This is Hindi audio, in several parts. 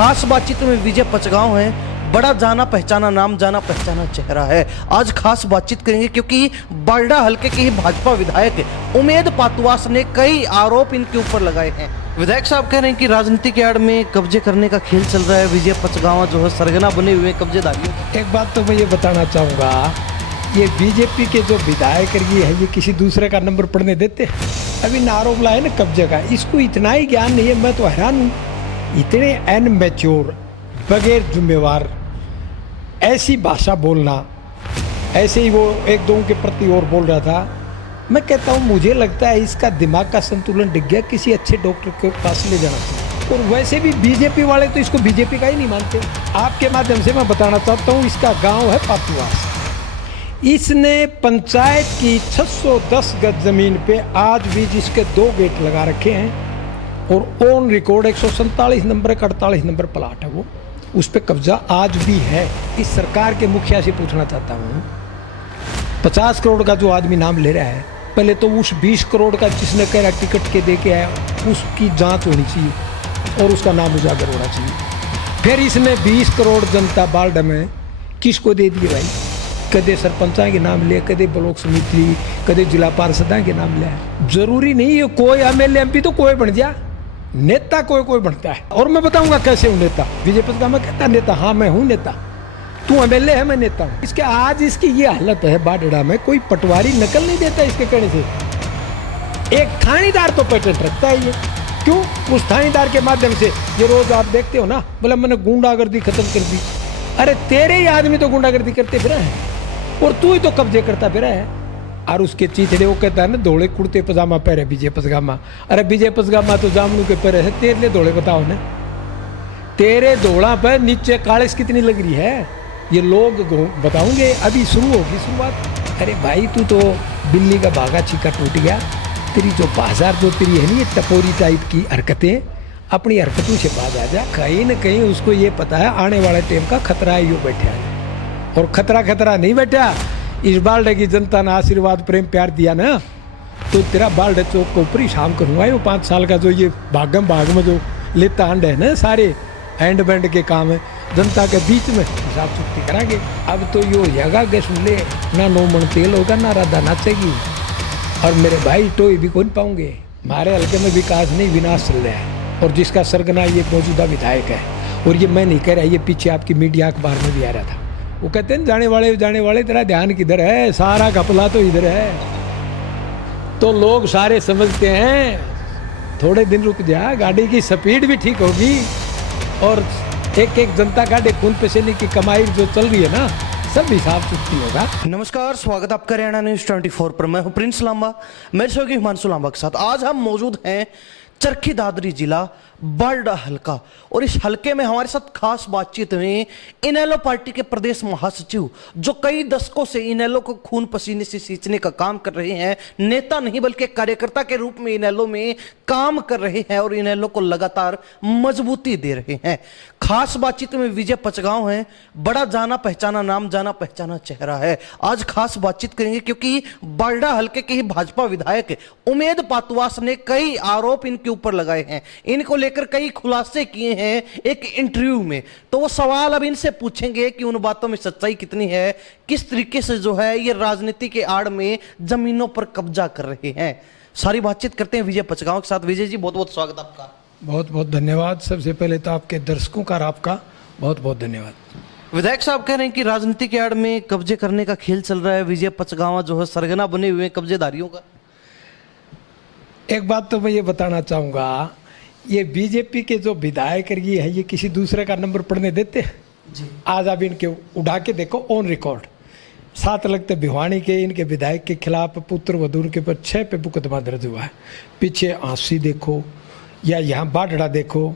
खास बातचीत में विजय पचगांव है। बड़ा जाना पहचाना नाम, जाना पहचाना चेहरा है। आज खास बातचीत करेंगे क्योंकि बारडा हल्के के ही भाजपा विधायक उमेद पातुआस ने कई आरोप इनके ऊपर लगाए हैं। विधायक साहब कह रहे हैं कि राजनीति के आड़ में कब्जे करने का खेल चल रहा है। विजय पचगांव जो है सरगना बने हुए कब्जेदारियों। एक बात तो मैं ये बताना चाहूँगा, ये बीजेपी के जो विधायक है ये किसी दूसरे का नंबर पढ़ने देते हैं। अभी आरोप लाए ना कब्जे का, इसको इतना ही ज्ञान नहीं है। मैं तो हैरान हूँ, इतने अनमैच्योर, बगैर जिम्मेवार ऐसी भाषा बोलना। ऐसे ही वो एक दो के प्रति और बोल रहा था। मैं कहता हूँ मुझे लगता है इसका दिमाग का संतुलन डिग गया, किसी अच्छे डॉक्टर के पास ले जाना चाहिए। और वैसे भी बीजेपी वाले तो इसको बीजेपी का ही नहीं मानते। आपके माध्यम से मैं बताना चाहता हूँ, इसका गांव है पातुआस। इसने पंचायत की 610 गज जमीन पे आज भी जिसके 2 गेट लगा रखे हैं और on record 147 number 48 number plot है, वो उस पर कब्जा आज भी है। इस सरकार के मुखिया से पूछना चाहता हूँ, 50 करोड़ का जो आदमी नाम ले रहा है, पहले तो उस 20 करोड़ का जिसने कह रहा टिकट के दे के आया उसकी जांच होनी चाहिए और उसका नाम उजागर होना चाहिए। फिर इसने 20 करोड़ जनता बारडा में किसको दे दिए भाई? कदे सरपंचा के नाम लिया, कदे ब्लॉक समिति, कदे जिला पार्षदा के नाम लिया। जरूरी नहीं है कोई एमएलए एमपी तो कोई बन जा, नेता कोई बनता है। और मैं बताऊंगा कैसे हूँ नेता। विजय पचगांव में कहता नेता, हाँ मैं हूँ नेता, तू एमएलए है, मैं नेता हूँ। इसके आज इसकी ये हालत है बारडा में, कोई पटवारी नकल नहीं देता इसके कहने से। एक थानेदार तो पेटेंट रखता है ये, क्यों? उस थानेदार के माध्यम से ये रोज आप देखते हो ना, बोला मैंने गुंडागर्दी खत्म कर दी। अरे तेरे ही आदमी तो गुंडागर्दी करते फिर है और तू ही तो कब्जे करता फिर है। और उसके चीथड़े वो कहता है ना, धोले कुर्ते पजामा पहरे विजय पचगामा। अरे विजय पचगामा तो जामनू के पहरे है, तेरे लिए धोले बताओ ना। तेरे धोला पर नीचे कालिश कितनी लग रही है ये लोग बताओगे। अभी शुरू होगी शुरुआत। अरे भाई तू तो बिल्ली का भागा छीका टूट गया। तेरी जो बाजार जो तेरी है नहीं, टपोरी टाइप की हरकतें, अपनी हरकतों से बाज आ जा। कहीं ना कहीं उसको ये पता है आने वाले टाइम का खतरा है, यो बैठा है। और खतरा नहीं बैठा। इस बारडे की जनता ने आशीर्वाद प्रेम प्यार दिया ना, तो तेरा बारडे चौक को ऊपर ही शाम करूँगा। वो 5 साल का जो ये भागम भाग में जो लेता अंड है ना, सारे हैंड बैंड के काम है, जनता के बीच में हिसाब चुकती करांगे। अब तो यो जगह गैस ले ना, 9 मन तेल होगा ना, राधा नाचेगी। और मेरे भाई टोई भी कौन पाऊंगे। हमारे हल्के में विकास नहीं विनाश चल रहा है, और जिसका सरगना ये मौजूदा विधायक है। और ये मैं नहीं कह रहा, ये पीछे आपकी मीडिया अखबार में भी आ रहा था। वो कहते हैं जाने वाले तेरा ध्यान किधर है, सारा घपला तो इधर है। तो लोग सारे समझते हैं थोड़े दिन रुक जा, गाड़ी की स्पीड भी ठीक होगी और एक जनता का खून पसीने की कमाई जो चल रही है ना, सब हिसाब चुकती होगा। नमस्कार, स्वागत आपका हरियाणा न्यूज 24 पर। मैं हूं प्रिंस लांबा, मेरे सहयोगी हिमांशु लांबा के साथ। आज हम मौजूद हैं चरखी दादरी जिला बारडा हल्का, और इस हल्के में हमारे साथ खास बातचीत में इनेलो पार्टी के प्रदेश महासचिव, जो कई दशकों से इनेलो को खून पसीने से सींचने का काम कर रहे हैं, नेता नहीं बल्कि कार्यकर्ता के रूप में इनेलो में काम कर रहे हैं और इनेलो को लगातार मजबूती दे रहे हैं। खास बातचीत में विजय पचगांव है। बड़ा जाना पहचाना नाम, जाना पहचाना चेहरा है। आज खास बातचीत करेंगे क्योंकि बारडा हल्के के ही भाजपा विधायक उमेद पातुआस ने कई आरोप इनके ऊपर लगाए हैं। इनको लेकर कई खुलासे किए हैं एक इंटरव्यू में। तो वो सवाल अब इनसे पूछेंगे कि उन बातों में सच्चाई कितनी है, किस तरीके से जो है ये राजनीति के आड़ में जमीनों पर कब्जा कर रहे हैं। सारी बातचीत करते हैं विजय पचगांव के साथ। विजय जी, बहुत बहुत स्वागत आपका। बहुत बहुत धन्यवाद। सबसे पहले तो आपके दर्शकों का और आपका बहुत बहुत धन्यवाद। विधायक साहब कह रहे हैं कि राजनीति के आड़ में कब्जे करने का खेल चल रहा है। विजय पचगांव जो है सरगना बने हुए कब्जेदारियों का। एक बात तो मैं ये बताना चाहूँगा, ये बीजेपी के जो विधायक है ये किसी दूसरे का नंबर पढ़ने देते हैं जी। आज आप इनके उठा के देखो ऑन रिकॉर्ड 7 लगते भिवानी के इनके विधायक के खिलाफ पुत्र वधू के पर 6 पे मुकदमा दर्ज हुआ है। पीछे आंसी देखो या यहाँ बारडा देखो।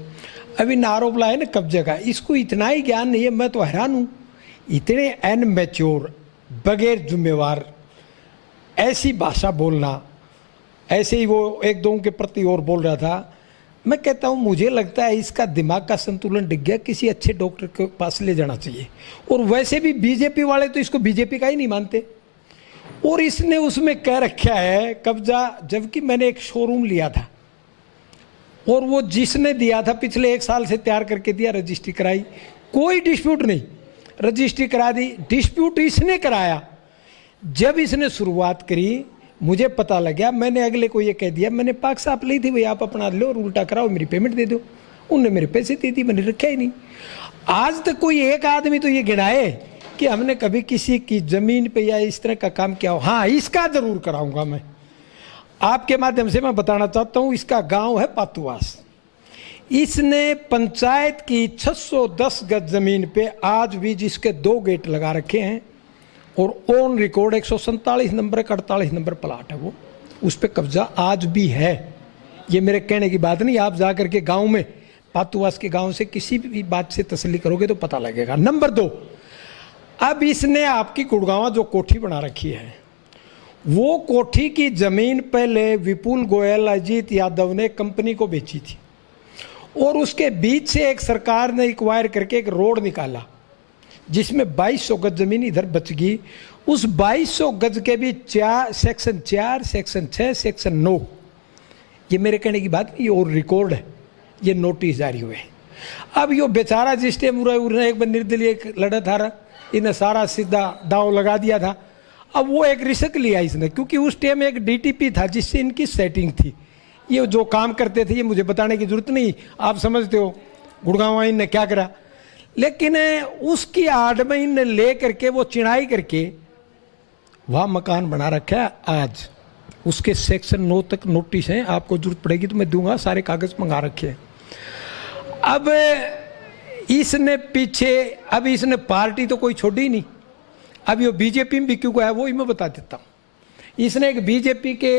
अभी आरोप लाए ना कब्जे का, इसको इतना ही ज्ञान नहीं है। मैं तो हैरान हूँ, इतने अनमैच्योर, बगैर जिम्मेवार ऐसी भाषा बोलना। ऐसे ही वो एक दो के प्रति और बोल रहा था। मैं कहता हूँ मुझे लगता है इसका दिमाग का संतुलन डिग गया, किसी अच्छे डॉक्टर के पास ले जाना चाहिए। और वैसे भी बीजेपी वाले तो इसको बीजेपी का ही नहीं मानते। और इसने उसमें कह रखा है कब्जा, जबकि मैंने एक शोरूम लिया था और वो जिसने दिया था पिछले 1 साल से तैयार करके दिया, रजिस्ट्री कराई, कोई डिस्प्यूट नहीं, रजिस्ट्री करा दी। डिस्प्यूट इसने कराया। जब इसने शुरुआत करी मुझे पता लगा, मैंने अगले को ये कह दिया, मैंने पाक साफ ली थी भाई, आप अपना लो और उल्टा कराओ, मेरी पेमेंट दे दो। उनने मेरे पैसे दे दी, मैंने रखा ही नहीं। आज तक कोई एक आदमी तो ये गिनाए कि हमने कभी किसी की जमीन पे या इस तरह का काम किया हो। हाँ, इसका जरूर कराऊंगा मैं। आपके माध्यम से मैं बताना चाहता हूं, इसका गांव है पातुवास। इसने पंचायत की 610 गज जमीन पे आज भी जिसके 2 गेट लगा रखे हैं और on record 147 number 48 number plot है, वो उस पर कब्जा आज भी है। ये मेरे कहने की बात नहीं, आप जाकर के गांव में, पातुवास के गांव से किसी भी बात से तसल्ली करोगे तो पता लगेगा। नंबर 2, अब इसने आपकी गुड़गांव जो कोठी बना रखी है, वो कोठी की जमीन पहले विपुल गोयल, अजीत यादव ने कंपनी को बेची थी और उसके बीच से एक सरकार ने एक्वायर करके एक रोड निकाला जिसमें 2200 गज जमीन इधर बच गई। उस 2200 गज के भी सेक्शन 4, सेक्शन 6, सेक्शन 9, ये मेरे कहने की बात नहीं, और रिकॉर्ड है, ये नोटिस जारी हुए। अब यो बेचारा जिस टाइम उन्हें एक बार निर्दलीय एक लड़ा था, इन्हें सारा सीधा दाव लगा दिया था। अब वो एक रिस्क लिया इसने, क्योंकि उस टाइम एक डीटीपी था जिससे इनकी सेटिंग थी। ये जो काम करते थे ये मुझे बताने की जरूरत नहीं, आप समझते हो गुड़गांव इनने क्या करा। लेकिन उसकी आड़ में इनने ले करके वो चिनाई करके वहाँ मकान बना रखा है। आज उसके सेक्शन 9 तक नोटिस हैं, आपको जरूरत पड़ेगी तो मैं दूंगा, सारे कागज मंगा रखे हैं। अब इसने पीछे, अब इसने पार्टी तो कोई छोड़ी नहीं, अब ये बीजेपी में भी क्यों है वो ही मैं बता देता हूँ। इसने एक बीजेपी के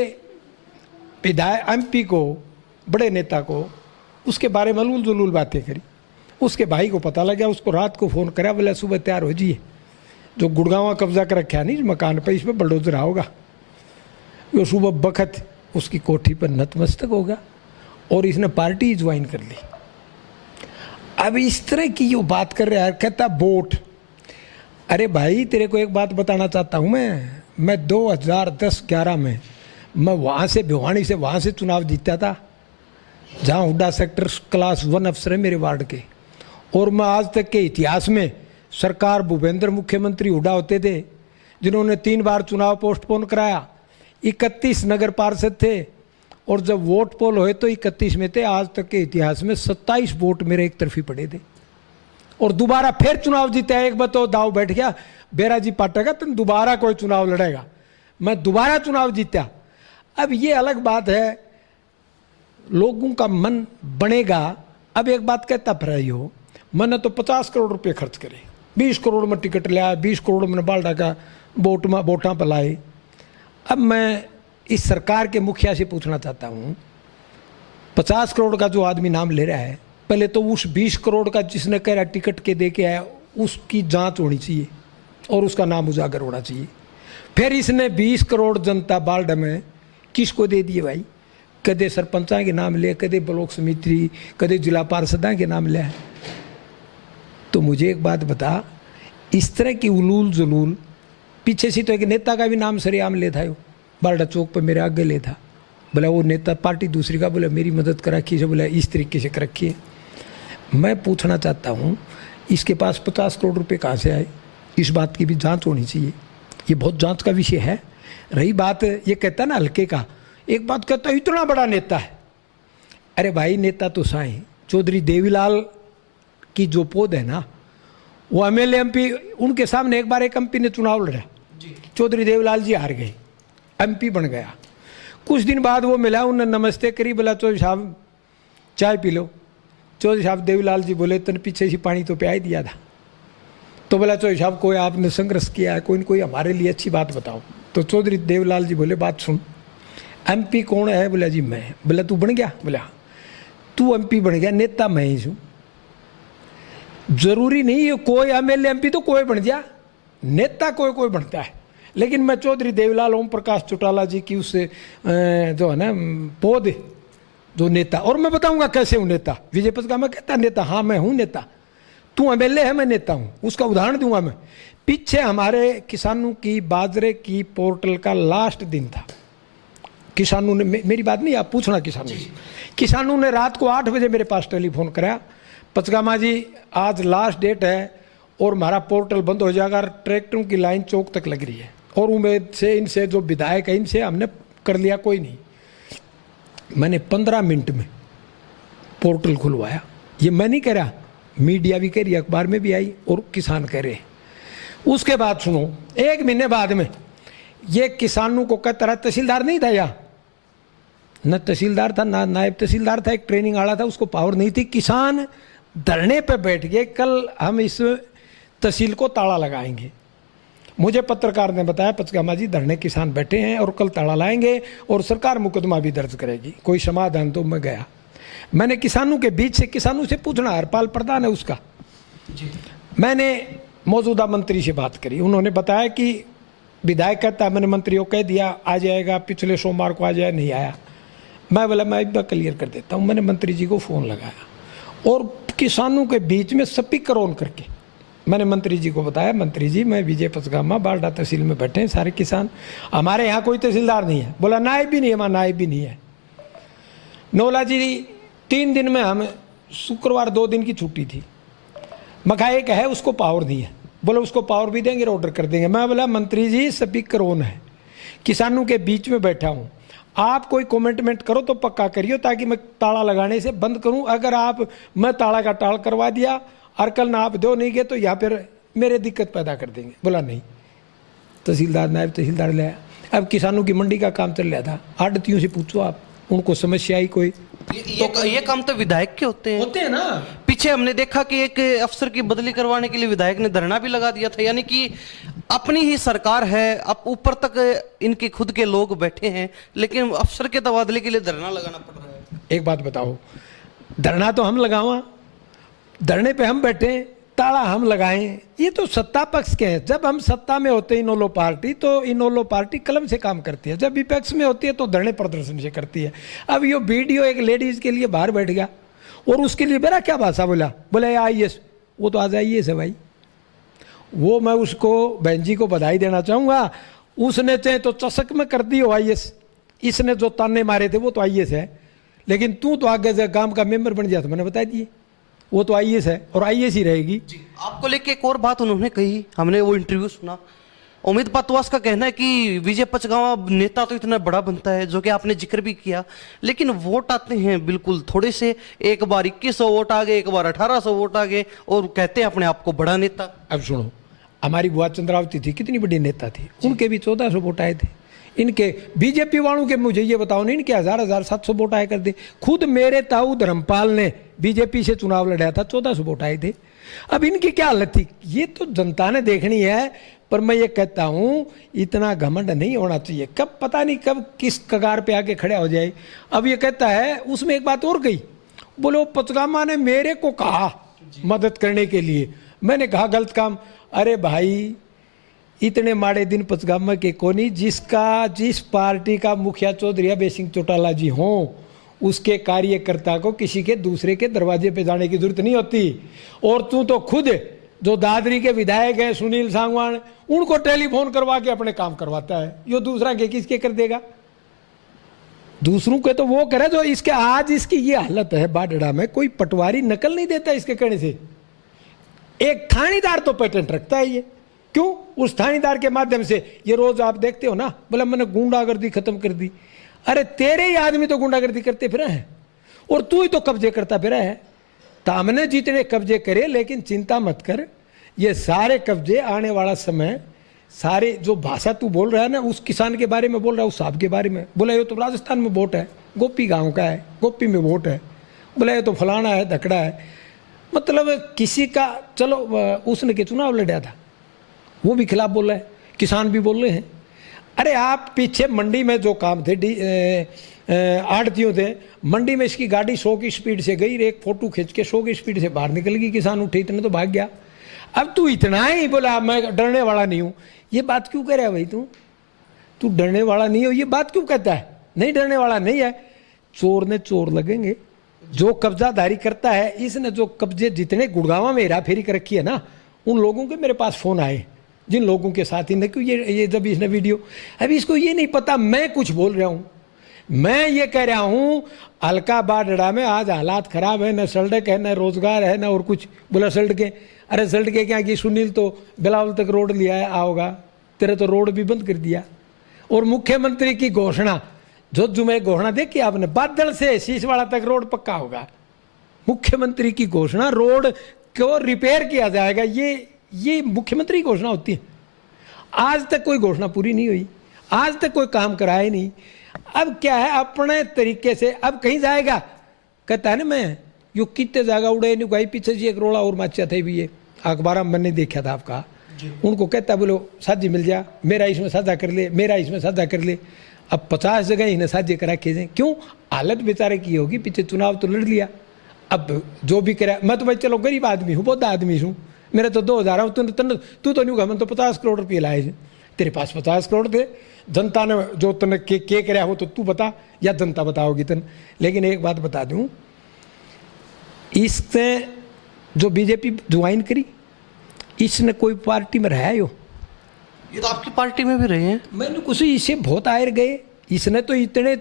विधायक एमपी को, बड़े नेता को, उसके बारे में अलूल जुलूल बातें करी। उसके भाई को पता लगा, उसको रात को फ़ोन करा, बोला सुबह तैयार हो जाइए, जो गुड़गांव कब्जा कर रखा है नहीं मकान पर, इसमें बलडोजर होगा। वो सुबह बखत उसकी कोठी पर नतमस्तक होगा और इसने पार्टी ज्वाइन कर ली। अब इस तरह की जो बात कर रहा है, कहता वोट। अरे भाई तेरे को एक बात बताना चाहता हूँ, मैं 2010-11 में मैं वहाँ से, भिवानी से वहाँ से चुनाव जीता था, जहाँ हुड्डा सेक्टर क्लास 1 अफसर है मेरे वार्ड के। और मैं आज तक के इतिहास में, सरकार भूपेंद्र मुख्यमंत्री हुड्डा होते थे जिन्होंने 3 बार चुनाव पोस्टपोन कराया, 31 नगर पार्षद थे और जब वोट पोल हुए तो 31 में थे। आज तक के इतिहास में 27 वोट मेरे एक तरफी पड़े थे और दोबारा फिर चुनाव जीता। एक बार तो दाव बैठ गया, बेराजी पाटेगा तुम दोबारा कोई चुनाव लड़ेगा, मैं दोबारा चुनाव जीता। अब ये अलग बात है, लोगों का मन बनेगा। अब एक बात कहता फिर हो, मैंने तो 50 करोड़ रुपये खर्च करे, 20 करोड़ में टिकट लिया, 20 करोड़ में बाल्डा का वोटा पर लाए। अब मैं इस सरकार के मुखिया से पूछना चाहता हूँ, 50 करोड़ का जो आदमी नाम ले रहा है, पहले तो उस 20 करोड़ का जिसने कह रहा टिकट के दे के आया उसकी जांच होनी चाहिए और उसका नाम उजागर होना चाहिए। फिर इसने 20 करोड़ जनता बाल्डा में किसको दे दिए भाई? कदे सरपंचा के नाम लिया, कदे ब्लॉक समिति, कदे जिला पार्षदा के नाम लिया। तो मुझे एक बात बता, इस तरह की उलूल जुलूल, पीछे से तो एक नेता का भी नाम सरेआम ले था, बाल्डा चौक पर मेरे आगे ले था, बोला वो नेता पार्टी दूसरी का, बोला मेरी मदद कर रखी है, बोला इस तरीके से कर रखी है। मैं पूछना चाहता हूँ, इसके पास 50 करोड़ रुपए कहाँ से आए? इस बात की भी जांच होनी चाहिए, ये बहुत जांच का विषय है। रही बात ये कहता है ना हल्के का, एक बात कहता है इतना बड़ा नेता है। अरे भाई नेता तो साईं चौधरी देवीलाल की जो पौध है ना, वो एमएलए एमपी, उनके सामने एक बार एक एमपी ने चुनाव लड़ा, चौधरी देवीलाल जी हार गए, एमपी बन गया। कुछ दिन बाद वो मिला, उन्होंने नमस्ते करी, बोला चौधरी साहब चाय पी लो। चौधरी साहब देवीलाल जी बोले तन पीछे से पानी तो पिया दिया था। तो बोला चौधरी साहब कोई आपने संघर्ष किया है, कोई न कोई हमारे लिए अच्छी बात बताओ। तो चौधरी देवीलाल जी बोले बात सुन, एमपी कौन है? बोला जी मैं। बोला तू बन गया? बोला तू एमपी बन गया, नेता मैं ही हूँ। जरूरी नहीं है कोई एमएलए एमपी तो कोई बन गया, नेता कोई कोई बनता है। लेकिन मैं चौधरी देवीलाल ओम प्रकाश चौटाला जी की उससे जो है ना पौध जो नेता, और मैं बताऊंगा कैसे हूँ नेता। विजय पथ का मैं कहता नेता, हाँ मैं हूँ नेता, तू एमएलए है मैं नेता हूँ, उसका उदाहरण दूंगा मैं। पीछे हमारे किसानों की बाजरे की पोर्टल का लास्ट दिन था, किसानों ने, मेरी बात नहीं आप पूछना किसानों से, किसानों ने रात को 8 बजे मेरे पास टेलीफोन कराया, पचगामा जी आज लास्ट डेट है और हमारा पोर्टल बंद हो जाएगा, ट्रैक्टरों की लाइन चौक तक लग रही है और उम्मीद से इनसे जो विधायक है इनसे हमने कर लिया, कोई नहीं। मैंने 15 मिनट में पोर्टल खुलवाया। ये मैं नहीं कह रहा, मीडिया भी कह रही, अखबार में भी आई और किसान कह रहे। उसके बाद सुनो, 1 महीने बाद में ये किसानों को कहता रहा, तहसीलदार नहीं था यहाँ, न तहसीलदार था ना नायब तहसीलदार था, एक ट्रेनिंग वाला था, उसको पावर नहीं थी। किसान धरने पे बैठ गए, कल हम इस तहसील को ताला लगाएंगे। मुझे पत्रकार ने बताया पचगामा जी धरने किसान बैठे हैं और कल ताला लाएंगे और सरकार मुकदमा भी दर्ज करेगी, कोई समाधान। तो मैं गया, मैंने किसानों के बीच से किसानों से पूछना, हरपाल प्रधान है उसका जी। मैंने मौजूदा मंत्री से बात करी, उन्होंने बताया कि विधायक कहता है मैंने मंत्री को कह दिया आ जाएगा, पिछले सोमवार को आ जाए, नहीं आया। मैं बोला मैं एक बार क्लियर कर देता हूँ। मैंने मंत्री जी को फ़ोन लगाया और किसानों के बीच में स्पीकर ऑन करके मैंने मंत्री जी को बताया, मंत्री जी मैं विजय पचगामा बारडा तहसील में बैठे हैं सारे किसान, हमारे यहाँ कोई तहसीलदार नहीं है। बोला नायब भी नहीं है, हमारा नायब भी नहीं है। नौला जी 3 दिन में हम शुक्रवार 2 दिन की छुट्टी थी, मखा एक है उसको पावर नहीं है। बोला उसको पावर भी देंगे, ऑर्डर कर देंगे। मैं बोला मंत्री जी स्पीकर ऑन है, किसानों के बीच में बैठा हूँ, आप कोई कमेंटमेंट करो तो पक्का करियो ताकि मैं ताला लगाने से बंद करूं। अगर आप मैं ताला का टाल करवा दिया और कल ना आप दो नहीं गए तो यहाँ पर मेरे दिक्कत पैदा कर देंगे। बोला नहीं, तहसीलदार नायब तहसीलदार ले आया। अब किसानों की मंडी का काम चल रहा था, आड़तियों से पूछो आप, उनको समस्या आई कोई? ये काम तो विधायक के होते हैं ना। पीछे हमने देखा कि एक अफसर की बदली करवाने के लिए विधायक ने धरना भी लगा दिया था, यानी कि अपनी ही सरकार है, अब ऊपर तक इनके खुद के लोग बैठे हैं, लेकिन अफसर के तबादले के लिए धरना लगाना पड़ रहा है। एक बात बताओ, धरना तो हम लगावा, धरने पे हम बैठे, ताला हम लगाएं, ये तो सत्ता पक्ष के हैं। जब हम सत्ता में होते हैं इनोलो पार्टी, तो इनोलो पार्टी कलम से काम करती है, जब विपक्ष में होती है तो धरने प्रदर्शन से करती है। अब ये वीडियो एक लेडीज के लिए बाहर बैठ गया और उसके लिए मेरा क्या भाषा बोला, बोला IAS, वो तो आज IAS है भाई। वो मैं उसको बहन जी को बधाई देना चाहूँगा, उसने चाहे तो चशक में कर दी हो IAS, इसने जो ताने मारे थे वो तो IAS है, लेकिन तू तो आगे से गांव का मेंबर बन गया तो मैंने बता दिए वो तो IAS है और IAS ही रहेगी जी। आपको लेके एक और बात उन्होंने कही, हमने वो इंटरव्यू सुना, उम्मीद पातवास का कहना है कि विजय पचगामा नेता तो इतना बड़ा बनता है, जो कि आपने जिक्र भी किया, लेकिन वोट आते हैं बिल्कुल थोड़े से, एक बार 2100 वोट आ गए, एक बार 1800 वोट आ गए और कहते हैं अपने आप को बड़ा नेता। अब सुनो, हमारी बुआ चंद्रावती थी, कितनी बड़ी नेता थी, उनके भी 1400 वोट आए थे। इनके बीजेपी वालों के मुझे ये बताओ नहीं, इनके 1000-700 वोट आए कर दे। खुद मेरे ताऊ धर्मपाल ने बीजेपी से चुनाव लड़ा था, 1400 वोट आए थे। अब इनकी क्या हालत थी ये तो जनता ने देखनी है, पर मैं ये कहता हूँ इतना घमंड नहीं होना चाहिए। कब पता नहीं कब किस कगार पे आके खड़ा हो जाए। अब ये कहता है, उसमें एक बात और कही, बोलो पचगामा ने मेरे को कहा मदद करने के लिए, मैंने कहा गलत काम। अरे भाई इतने माड़े दिन पचगामा के कोनी, जिस पार्टी का मुखिया चौधरी अभय सिंह चौटाला जी हों, उसके कार्यकर्ता को किसी के दूसरे के दरवाजे पे जाने की जरूरत नहीं होती। और तू तो खुद जो दादरी के विधायक हैं सुनील सांगवान, उनको टेलीफोन करवा के अपने काम करवाता है। ये दूसरा के किसके कर देगा? दूसरों के तो वो करे जो इसके। आज इसकी ये हालत है बाडड़ा में, कोई पटवारी नकल नहीं देता इसके कहने से। एक थानेदार तो पेटेंट रखता है ये, क्यों? उस थानेदार के माध्यम से ये रोज आप देखते हो ना, बोला मैंने गुंडागर्दी खत्म कर दी। अरे तेरे ही आदमी तो गुंडागर्दी करते फिर हैं और तू ही तो कब्जे करता फिर है। तामने जितने कब्जे करे, लेकिन चिंता मत कर, ये सारे कब्जे आने वाला समय, सारे जो भाषा तू बोल रहा है ना, उस किसान के बारे में बोल रहा है, उस साहब के बारे में बोला ये तो राजस्थान में वोट है, गोपी गांव का है, गोपी में वोट है, बोला ये तो फलाना है धकड़ा है। मतलब किसी का, चलो उसने के चुनाव लड़ा था वो भी खिलाफ बोल रहा है, किसान भी बोल रहे हैं। अरे आप पीछे मंडी में जो काम थे, आड़तियों थे, मंडी में इसकी गाड़ी 100 की स्पीड से गई, एक फोटो खींच के 100 की स्पीड से बाहर निकल गई, किसान उठे इतने तो भाग गया। अब तू इतना ही बोला मैं डरने वाला नहीं हूँ, ये बात क्यों कह रहा है भाई? तू डरने वाला नहीं हो, ये बात क्यों कहता है? नहीं डरने वाला नहीं है। चोर ने चोर लगेंगे, जो कब्जाधारी करता है, इसने जो कब्जे जितने गुड़गांव में हेरा फेरी कर रखी है ना, उन लोगों के मेरे पास फोन आए, जिन लोगों के साथ ही क्यों ये जब इसने वीडियो, अभी इसको ये नहीं पता मैं कुछ बोल रहा हूँ, मैं ये कह रहा हूँ हल्का बाडड़ा में आज हालात खराब है, न सड़क है, न रोजगार है, न और कुछ। बोला सड़कें, अरे सड़कें क्या की, सुनील तो बिलावल तक रोड लिया है, आओगा तेरे तो रोड भी बंद कर दिया। और मुख्यमंत्री की घोषणा, जो में घोषणा देखी आपने, बादल से शीशवाड़ा तक रोड पक्का होगा। मुख्यमंत्री की घोषणा, रोड को रिपेयर किया जाएगा, ये मुख्यमंत्री की घोषणा होती है। आज तक कोई घोषणा पूरी नहीं हुई, आज तक कोई काम कराया नहीं। अब क्या है, अपने तरीके से अब कहीं जाएगा, कहता है ना मैं यो कितने जाएगा उड़े नहीं गई। पीछे जी एक रोड़ा और माचा थे भी, ये अखबार में मैंने देखा था आपका, उनको कहता बोलो साझी मिल जा, मेरा इसमें साझा कर ले, मेरा इसमें साझा कर ले। अब 50 जगह इन्हें साझे करा के जाए, क्यों? हालत बेचारे की होगी, पीछे चुनाव तो लड़ लिया। अब जो भी करा, मैं तो भाई चलो गरीब आदमी हूँ, बहुत आदमी हूँ, मेरे तो 2000 हूँ, तू तो नहीं, मैं तो 50 करोड़ रुपये लाए, तेरे पास 50 करोड़ थे, जनता ने जो तने के कराया हो तो तू बता, या जनता बताओगी तन। लेकिन एक बात बता दूं, इसने जो बीजेपी ज्वाइन करी, इसने कोई पार्टी में रहा हो? ये तो आपकी पार्टी में भी रहे हैं। मैंने कुछ इससे बहुत आयर गए, इसने तो इतने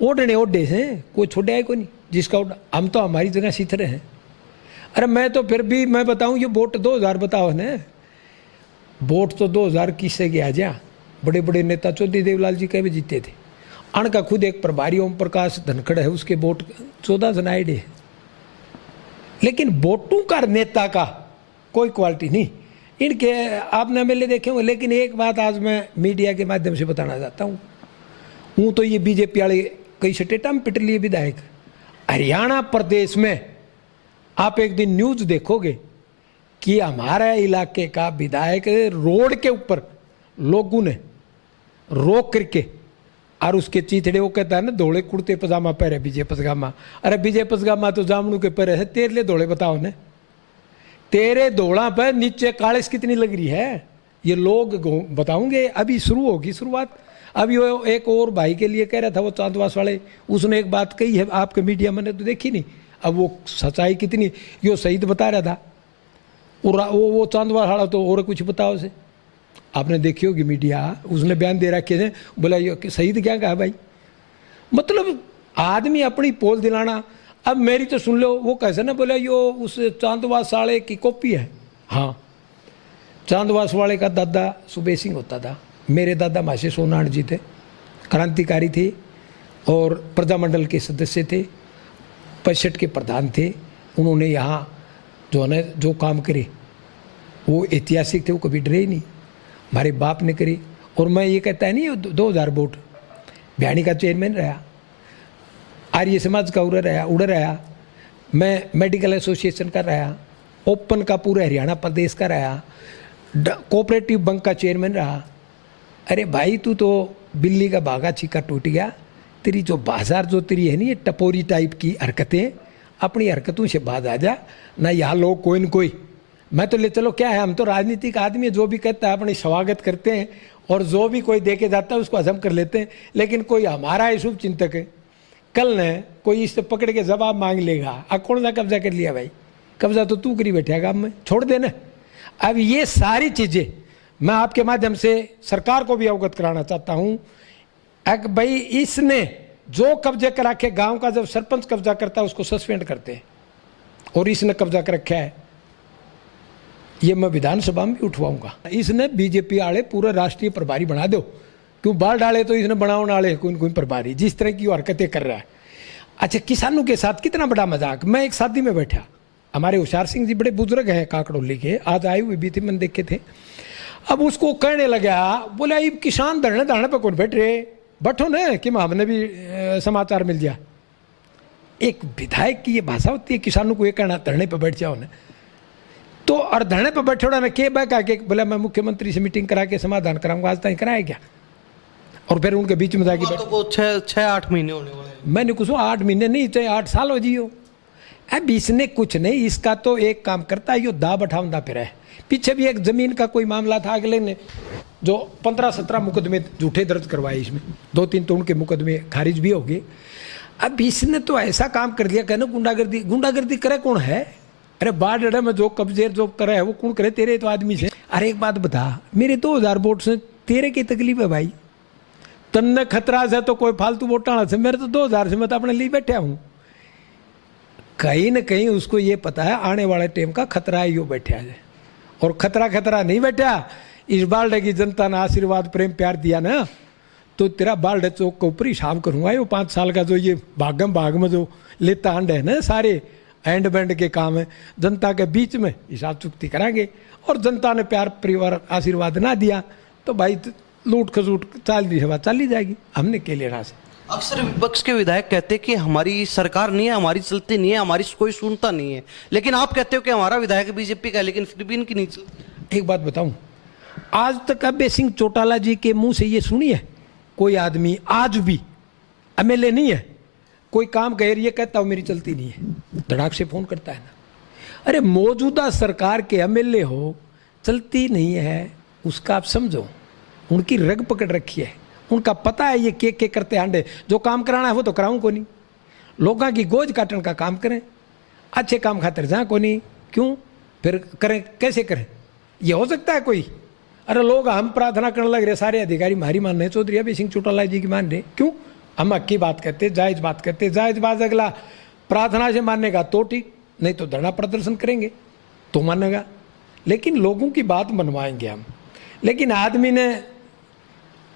ओढ़ने ओढ़े हैं, कोई छोड़े आए कोई नहीं जिसका हम तो हमारी जगह सीथरे हैं। अरे मैं तो फिर भी मैं बताऊं, ये वोट 2000 बताओ ना, वोट तो 2000 किससे गया जा, बड़े बड़े नेता चौधरी देवलाल जी के भी जीते थे। अण का खुद एक प्रभारी ओम प्रकाश धनखड़ है, उसके वोट 14 जन आए हैं। लेकिन वोटों का नेता का कोई क्वालिटी नहीं इनके, आपने एमएलए देखे होंगे। लेकिन एक बात आज मैं मीडिया के माध्यम से बताना चाहता हूँ तो ये बीजेपी वाले कई स्टेटा में पिट लिए विधायक। हरियाणा प्रदेश में आप एक दिन न्यूज देखोगे कि हमारे इलाके का विधायक रोड के ऊपर लोगों ने रोक करके और उसके चीथड़े, वो कहता है ना धोले कुर्ते पजामा पहरे विजय पसगामा। अरे विजय पसगामा तो जामनू के पहरे है, तेरे लिए धोले बताओ ने, तेरे धोला पर नीचे कालिश कितनी लग रही है, ये लोग बताओगे। अभी शुरू होगी शुरुआत। अभी वो एक और भाई के लिए कह रहा था, वो चांदवास वाले, उसने एक बात कही है आपके मीडिया मैंने तो देखी नहीं, अब वो सच्चाई कितनी, यो शहीद बता रहा था, और वो चांदवास वाला तो और कुछ बताओ से, आपने देखी होगी मीडिया, उसने बयान दे रखे थे, बोला ये शहीद क्या कहा भाई। मतलब आदमी अपनी पोल दिलाना। अब मेरी तो सुन लो, वो कैसे ना बोला यो उस चांदवास वाले की कॉपी है। हाँ, चांदवास वाले का दादा सुबेश सिंह होता था, मेरे दादा मासे सोनाण जी थे, क्रांतिकारी थे और प्रजामंडल के सदस्य थे, 65 के प्रधान थे। उन्होंने यहाँ जो है जो काम करे वो ऐतिहासिक थे, वो कभी डरे ही नहीं। हमारे बाप ने करी। और मैं ये कहता है नहीं, 2000 वोट भियाणी का चेयरमैन रहा, आर्य समाज का उड़ रहा, मैं मेडिकल एसोसिएशन का रहा, ओपन का पूरे हरियाणा प्रदेश का रहा, कोऑपरेटिव बैंक का चेयरमैन रहा। अरे भाई तू तो बिल्ली का भागा छिका टूट गया। तेरी जो बाजार जो तेरी है नहीं, ये टपोरी टाइप की हरकतें, अपनी हरकतों से बाज आ जा ना। यहाँ लोग कोई न कोई, मैं तो ले चलो क्या है, हम तो राजनीतिक आदमी है, जो भी कहता है अपनी स्वागत करते हैं और जो भी कोई दे के जाता है उसको हजम कर लेते हैं। लेकिन कोई हमारा ही शुभ चिंतक है, कल ने कोई इससे पकड़ के जवाब मांग लेगा, अब कौन सा कब्जा कर लिया भाई, कब्जा तो तू करी बैठेगा, अब मैं छोड़ देना। अब ये सारी चीज़ें मैं आपके माध्यम से सरकार को भी अवगत कराना चाहता हूँ। भाई इसने जो कब्जे करा के, गाँव का जब सरपंच कब्जा करता है उसको सस्पेंड करते हैं, और इसने कब्जा कर रखा है, ये मैं विधानसभा में भी उठवाऊंगा। इसने बीजेपी वाले पूरा राष्ट्रीय प्रभारी बना दो, क्यों बाल डाले तो इसने बनाओ नाले कोई प्रभारी, जिस तरह की हरकतें कर रहा है। अच्छा, किसानों के साथ कितना बड़ा मजाक। मैं एक शादी में बैठा, हमारे होशियार सिंह जी बड़े बुजुर्ग हैं काकड़ोली के, आज आए हुए भी थे, मैंने देखे थे। अब उसको कहने लगा, बोला ये किसान धरने धरने पर कौन बैठ रहे, बैठो न कि हमने भी समाचार मिल जाए। एक विधायक की ये भाषा होती है, किसानों को ये कहना धरने पर बैठ जाओ न। तो और धरने पर बैठे उड़ा के बैक आके बोला मैं मुख्यमंत्री से मीटिंग करा के समाधान कराऊंगा, आज तक कराया क्या। और फिर उनके बीच में जाके तो वो 6-8 महीने होने वाले हैं। मैंने कुछ 8 महीने नहीं, चाहे 8 साल हो जियो। अब इसने कुछ नहीं, इसका तो एक काम करता है, यो दा बैठाऊंदा फिर है। पीछे भी एक जमीन का कोई मामला था, अगले ने जो 15-17 मुकदमे झूठे दर्ज करवाए, इसमें 2-3 तो उनके मुकदमे खारिज भी हो गए। अब इसने तो ऐसा काम कर दिया, कहना गुंडागर्दी। गुंडागर्दी करे कौन है? अरे बाढ़ में जो कब्जे जो करे है वो कौन करे, तेरे तो आदमी से। अरे एक बात बता, मेरे 2000 वोट से तेरे की तकलीफ है भाई, तन्ने खतरा से तो कोई फालतू वोटाना से, मेरे तो 2000 से मैं तो अपने लिए बैठा हूँ। कहीं न कहीं उसको ये पता है आने वाले टाइम का खतरा है, यो बैठा है। और खतरा नहीं बैठा। इस बाल्डे की जनता ने आशीर्वाद प्रेम प्यार दिया ना, तो तेरा बाल्डे चौक के ऊपर हिसाब करूंगा। ये 5 साल का जो ये भाग में जो लेता अंड है ना, सारे एंड बैंड के काम है, जनता के बीच में हिसाब चुकती कराएंगे। और जनता ने प्यार परिवार आशीर्वाद ना दिया तो भाई लूट खसूट चाली जाएगी। हमने के लेना से। अक्सर विपक्ष के विधायक कहते हैं कि हमारी सरकार नहीं है, हमारी चलती नहीं है, हमारी कोई सुनता नहीं है, लेकिन आप कहते हो कि हमारा विधायक बीजेपी का है, लेकिन फिर भी इनकी नहीं चलती। एक बात बताऊं, आज तक अभय सिंह चौटाला जी के मुंह से ये सुनी है कोई आदमी, आज भी एमएलए नहीं है, कोई काम कह रही है कहता हूं मेरी चलती नहीं है, धड़ाक से फोन करता है ना। अरे मौजूदा सरकार के एमएलए हो, चलती नहीं है उसका आप समझो, उनकी रग पकड़ रखी है, उनका पता है ये के करते आंडे, जो काम कराना है वो तो कराऊं को नहीं, लोगों की गोज काटने का काम करें, अच्छे काम खातिर जहाँ को नहीं, क्यों फिर करें, कैसे करें, ये हो सकता है कोई। अरे लोग हम प्रार्थना करने लग रहे, सारे अधिकारी हमारी मान रहे, चौधरी अभय सिंह चौटाला जी की मान रहे, क्यों, हम हक की बात करते, जायज बात करते, जायज बात अगला प्रार्थना से मानेगा तो ठीक, नहीं तो धरना प्रदर्शन करेंगे तो मानेगा, लेकिन लोगों की बात मनवाएंगे हम। लेकिन आदमी ने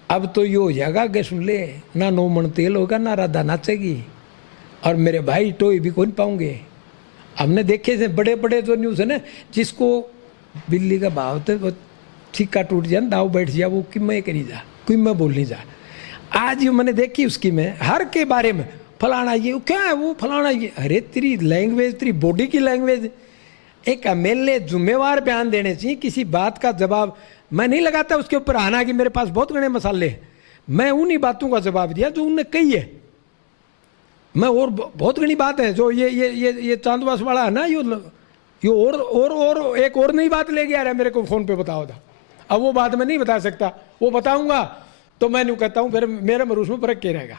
अब तो ये हो जाएगा कि सुन ले, ना 9 मन तेल होगा, ना राधा नाचेगी, और मेरे भाई टोई भी कौन पाऊंगे। हमने देखे थे बड़े बड़े जो न्यूज़ है ना, जिसको बिल्ली का भाव तो वो छिक्का टूट जाए, दाव बैठ जाए, वो कि मैं करी जा, कोई मैं बोल नहीं जा। आज ये मैंने देखी उसकी में हर के बारे में फलाना ये क्या है, वो फलाना ये, अरे तेरी लैंग्वेज, तेरी बॉडी की लैंग्वेज। एक एमएलए जिम्मेवार बयान देने चाहिए, किसी बात का जवाब मैं नहीं लगाता उसके ऊपर आना कि मेरे पास बहुत घने मसाले हैं, मैं उन्हीं बातों का जवाब दिया जो उनने कही है। मैं और बहुत घनी बात है जो ये चांदवास वाला है ना, यो और एक और नई बात ले गया मेरे को फोन पे बताओ था। अब वो बात मैं नहीं बता सकता, वो बताऊंगा तो मैं नहीं कहता हूँ, फिर मेरे मरूस में फर्क क्या रहेगा।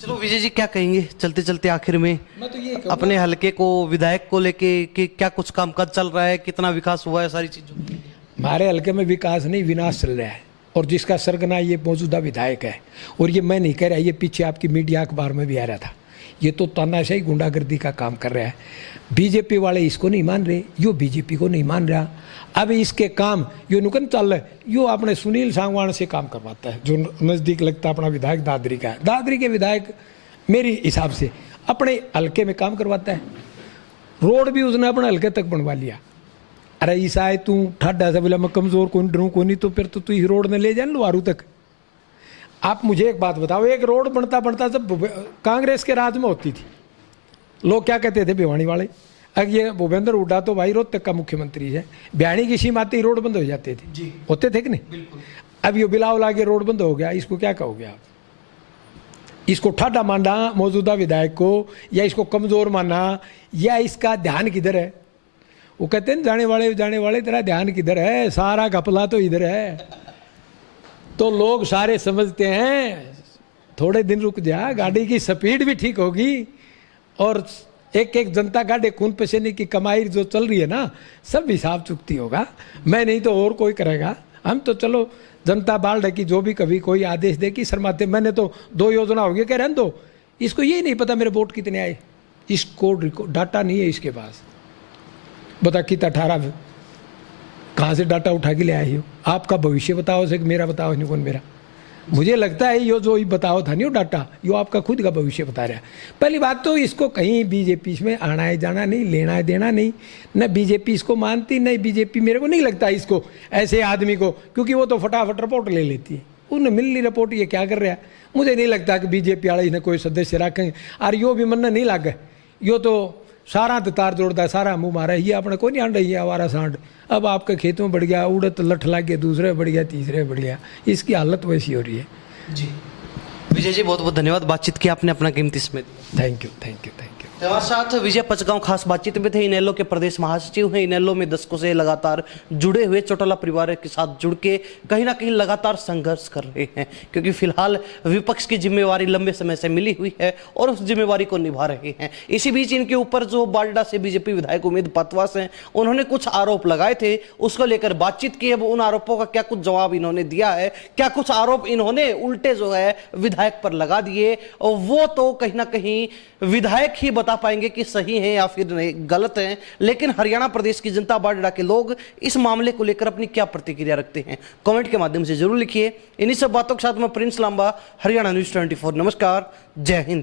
चलो विजय जी क्या कहेंगे चलते चलते आखिर में, मैं तो ये अपने हलके को विधायक को लेके कि क्या कुछ कामकाज चल रहा है, कितना विकास हुआ है, सारी चीजों। हमारे हल्के में विकास नहीं विनाश चल रहा है, और जिसका सरगना ये मौजूदा विधायक है, और ये मैं नहीं कह रहा, ये पीछे आपकी मीडिया अखबार में भी आ रहा था, ये तो तानाशाही गुंडागर्दी का काम कर रहा है। बीजेपी वाले इसको नहीं मान रहे, यो बीजेपी को नहीं मान रहा। अब इसके काम यो नुकन चल रहा है, यो अपने सुनील सांगवान से काम करवाता है, जो नज़दीक लगता अपना विधायक दादरी का है। दादरी के विधायक मेरे हिसाब से अपने हल्के में काम करवाता है, रोड भी उसने अपने हल्के तक बनवा लिया। अरे ईसा है तू ठाडा से बोला मैं कमजोर कौन डरूँ कौन नहीं, तो फिर तो तू इस रोड में ले जाए लोहारू तक। आप मुझे एक बात बताओ, एक रोड बनता बनता जब कांग्रेस के राज में होती थी, लोग क्या कहते थे भिवानी वाले, अब ये भूपेंद्र हुड्डा तो भाई रोहतक का मुख्यमंत्री है, भिवानी की सीमा आते ही रोड बंद हो जाते थे जी, होते थे कि नहीं। बिल्कुल। अब ये बिलावला के रोड बंद हो गया, इसको क्या कहोगे आप, इसको ठाडा मानना मौजूदा विधायक को, या इसको कमजोर मानना, या इसका ध्यान किधर है। वो कहते हैं जाने वाले तेरा ध्यान किधर है, सारा घपला तो इधर है। तो लोग सारे समझते हैं थोड़े दिन रुक जा, गाड़ी की स्पीड भी ठीक होगी, और एक एक जनता गाड़ी खून पसीने की कमाई जो चल रही है ना, सब हिसाब चुकती होगा। मैं नहीं तो और कोई करेगा। हम तो चलो जनता बाल रखी, जो भी कभी कोई आदेश दे कि शर्माते। मैंने तो 2 योजना हो गई, कह रहे हैं तो इसको ये नहीं पता मेरे वोट कितने आए, इसको डाटा नहीं है इसके पास, बता कितना 18 कहाँ से डाटा उठा के ले आए हो। आपका भविष्य बताओ से मेरा बताओ नहीं, कौन मेरा। मुझे लगता है यो जो बताओ था नहीं डाटा, यो आपका खुद का भविष्य बता रहा है। पहली बात तो इसको कहीं बीजेपी में आना है जाना नहीं, लेना है देना नहीं, न बीजेपी इसको मानती, नहीं बीजेपी, मेरे को नहीं लगता इसको ऐसे आदमी को, क्योंकि वो तो फटाफट रिपोर्ट ले लेती है, उन्हें मिल ली रिपोर्ट, ये क्या कर रहा है। मुझे नहीं लगता कि बीजेपी वाले इन्हें कोई सदस्य रखेंगे, और यो भी मन नहीं लग, यो तो सारा तार जोड़ता है, सारा मुँह मारा है, ये अपने को नहीं आंड है आवारा सांड। अब आपके खेत में बढ़ गया, उड़त लठ लग गया, दूसरे बढ़ गया, तीसरे बढ़ गया, इसकी हालत वैसी हो रही है जी। विजय जी बहुत बहुत धन्यवाद, बातचीत की आपने, अपना कीमती समय। Thank you. हमारे साथ विजय पचगांव खास बातचीत में थे। इनेलो के प्रदेश महासचिव हैं। इनेलो में दशकों से लगातार जुड़े हुए चौटाला परिवार के साथ जुड़ के कहीं ना कहीं लगातार संघर्ष कर रहे हैं, क्योंकि फिलहाल विपक्ष की जिम्मेवारी लंबे समय से मिली हुई है और उस जिम्मेवारी को निभा रहे हैं। इसी बीच इनके ऊपर जो बाल्डा से बीजेपी विधायक उम्मीद पतवास हैं, उन्होंने कुछ आरोप लगाए थे, उसको लेकर बातचीत की। अब उन आरोपों का क्या कुछ जवाब इन्होंने दिया है, क्या कुछ आरोप इन्होंने उल्टे जो है विधायक पर लगा दिए, और वो तो कहीं ना कहीं विधायक ही बता पाएंगे कि सही है या फिर नहीं गलत है। लेकिन हरियाणा प्रदेश की जनता बाल्डा के लोग इस मामले को लेकर अपनी क्या प्रतिक्रिया रखते हैं, कमेंट के माध्यम से जरूर लिखिए। इन्हीं सब बातों के साथ मैं प्रिंस लांबा, हरियाणा न्यूज़ 24। नमस्कार, जय हिंद।